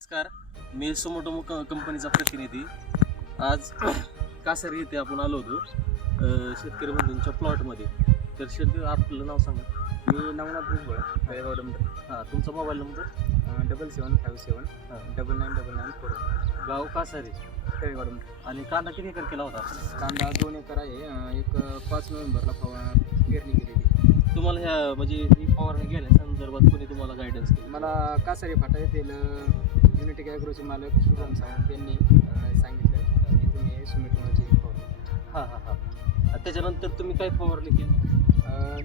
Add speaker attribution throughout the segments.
Speaker 1: नमस्कार. मी सुमोटोमो कंपनीचा प्रतिनिधी. आज कासारी येथे आपण आलो होतो शेतकरी बंधूंच्या प्लॉटमध्ये तर शेतकरी आपलं नाव सांगा.
Speaker 2: मी नवनाथ भुजबळ डंबर
Speaker 1: हां तुमचा mobile number
Speaker 2: double seven five seven double nine double nine four
Speaker 1: गाव कासारी.
Speaker 2: डंबर
Speaker 1: आणि कांदा किती एकर केला होता? आपण
Speaker 2: कांदा दोन एकर आहे. अं, एक पाच नोव्हेंबरला फवा पेरणी केलेली
Speaker 1: तुम्हाला ह्या म्हणजे ही फवारणी घेण्या संदर्भात कोणी तुम्हाला गायडन्स केली?
Speaker 2: मला कासारी फाटा येथील युनिटी ॲग्रोचे मालक शुभम सावंत यांनी सांगितलं. की तुम्ही सुमिटोची फवारणी
Speaker 1: हां हां हां. त्याच्यानंतर तुम्ही काय फवारणी केली?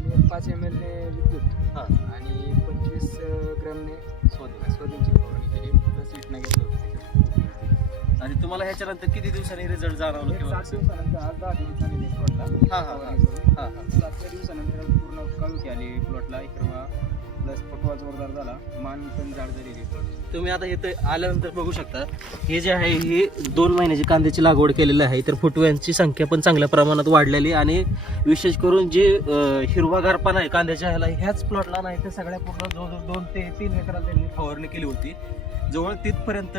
Speaker 2: मी पाच एम एलने विद्युत
Speaker 1: हां.
Speaker 2: आणि पंचवीस ग्रॅमने स्वाधीन स्वाधीनची फवारणी केली. प्लस इटना घेतलं होतं.
Speaker 1: आणि तुम्हाला ह्याच्यानंतर किती दिवसांनी रिझल्ट जाणवलं किंवा
Speaker 2: सात दिवसानंतर आज दहा दिवस झालेले प्लॉटला
Speaker 1: हां हां हां. हां हां.
Speaker 2: सातव्या दिवसानंतर पूर्ण काळुकी आली प्लॉटला हिरवा प्लस फटवा जोरदार झाला. मान पण जाड झालेली
Speaker 1: तुम्ही आता इथं आल्यानंतर बघू शकता हे जे आहे हे दोन महिन्याची कांद्याची लागवड केलेली आहे. तर फुटव्यांची संख्या पण चांगल्या प्रमाणात वाढलेली आणि विशेष करून जे हिरवागारपणा आहे कांद्याच्या ह्याला ह्याच प्लॉटला नाही तर सगळ्या पूर्ण जवळजवळ दोन ते तीन एकराला त्यांनी फवारणी केली होती. जवळ तिथपर्यंत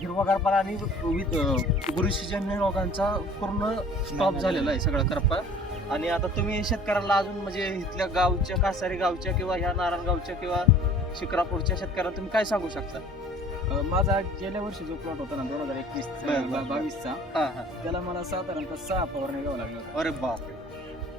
Speaker 1: हिरवागारपणा आणि बुरशीजन्य रोगांचा पूर्ण स्टॉप झालेला आहे सगळा करपा. आणि आता तुम्ही शेतकऱ्यांना अजून म्हणजे इथल्या गावच्या कासारी गावच्या किंवा ह्या नारायणगावच्या किंवा शिक्रापूरच्या शेतकऱ्यांना तुम्ही काय सांगू शकता?
Speaker 2: अं, माझा गेल्या वर्षी जो प्लॉट होता ना दोन हजार एकवीस
Speaker 1: बरं, बरं.
Speaker 2: बावीसचा
Speaker 1: हा हा.
Speaker 2: त्याला मला साधारणतः सहा फवारण्या घ्यावं लागलं
Speaker 1: अरे बापरे.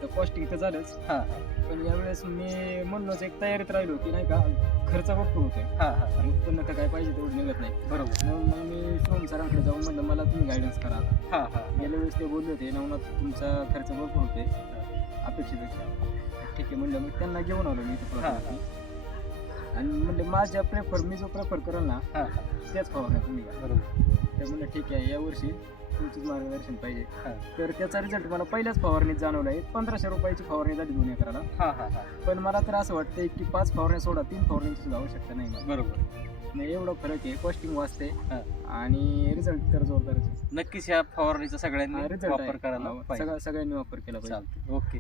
Speaker 2: तर कॉस्टिंग तर झालंच.
Speaker 1: हा. हा
Speaker 2: पण यावेळेस मी म्हणूनच एक तयारीत राहिलो की नाही का खर्च भरपूर होते
Speaker 1: हा हा.
Speaker 2: आणि उत्पन्न तर काय पाहिजे तेवढं निघत नाही.
Speaker 1: बरोबर.
Speaker 2: म्हणून मग मी सोम सरांकडे जाऊन म्हणलं मला तुम्ही गायडन्स करा आता.
Speaker 1: हा हा.
Speaker 2: गेल्या वेळेस ते बोलले होते नवनाथ तुमचा खर्च भरपूर होते अपेक्षेपेक्षा. ठीक आहे म्हणलं मग त्यांना घेऊन आलो मी इथं
Speaker 1: हा.
Speaker 2: आणि म्हणले माझ्या प्रेफर मी जो प्रेफर करेल ना
Speaker 1: हा
Speaker 2: त्याच फवारण्या तुम्ही घ्या.
Speaker 1: बरोबर.
Speaker 2: तर म्हणलं ठीक आहे यावर्षी तुमचंच मार्गदर्शन पाहिजे.
Speaker 1: हा.
Speaker 2: तर त्याचा रिझल्ट मला पहिल्याच फवारणीत जाणवला आहे. पंधराशे रुपयाची फवारणी झाली दोन एकराला.
Speaker 1: हा हा हा.
Speaker 2: पण मला तर असं वाटतंय की पाच फवारण्या सोडा तीन फवारणीची सुद्धा आवश्यकता नाही मला.
Speaker 1: बरोबर.
Speaker 2: नाही एवढा फरक आहे. कॉस्टिंग वाचते.
Speaker 1: हा.
Speaker 2: आणि रिझल्ट तर जोरदारच आहे.
Speaker 1: नक्कीच ह्या फवारणीचा सगळ्यांनी वापर. करायला पाहिजे.
Speaker 2: सगळ्यांनी वापर केला पाहिजे.
Speaker 1: ओके.